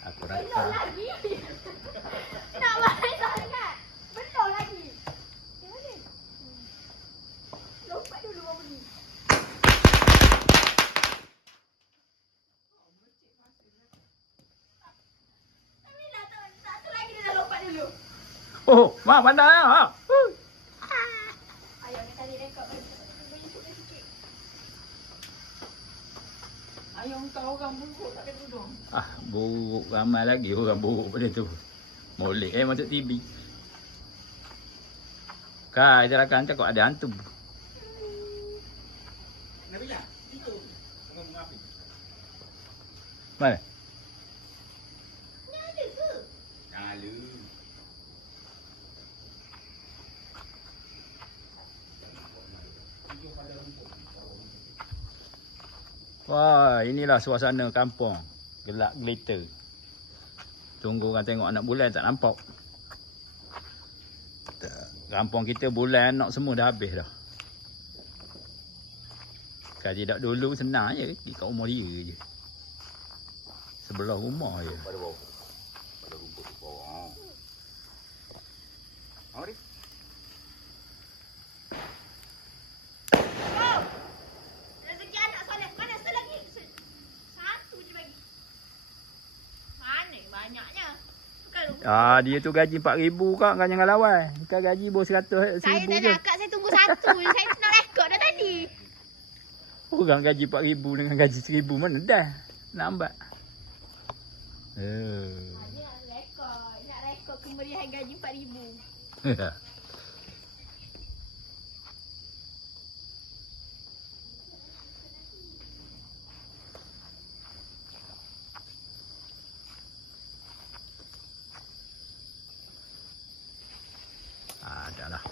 Aku Belum rasa. lagi. Nak main sangat. Belum lagi. Yang mana? Lompat dulu baru pergi. Alhamdulillah satu lagi dia dah lompat dulu. Oh, mak pandai ah. Ayah ni tadi rekod bagi sikit. Ayah kau orang buruk tak ada tudung. Ah, buruk ramai lagi orang buruk pada tu. Molek masuk TV. Kai jerakan cakap ada hantu. Nabila, itu ngomong apa? Mana? Ni ada ke? Nyala. Wah, inilah suasana kampung. Gelap gelita. Tunggu orang tengok anak bulan tak nampak. Kampung kita bulan nak semua dah habis dah. Kaji dak dulu senang je. Kat rumah dia je. Sebelah rumah je. Pada bawah. Pada rumput di bawah. Mari. Oh! Rezeki anak soleh. Mana satu lagi? Satu je bagi. Mana banyaknya? Bukan. Dia tu gaji 4,000 kak, kan jangan lawan. Kan gaji bos 100 Saya 1,000 tak je. nak akak, saya tunggu satu je. Saya nak rekod dah tadi. Orang gaji 4,000 dengan gaji 1,000 mana dah. Nampak. Dia nak rekod. Nak rekod kemeriahan gaji 4,000. Dah lah.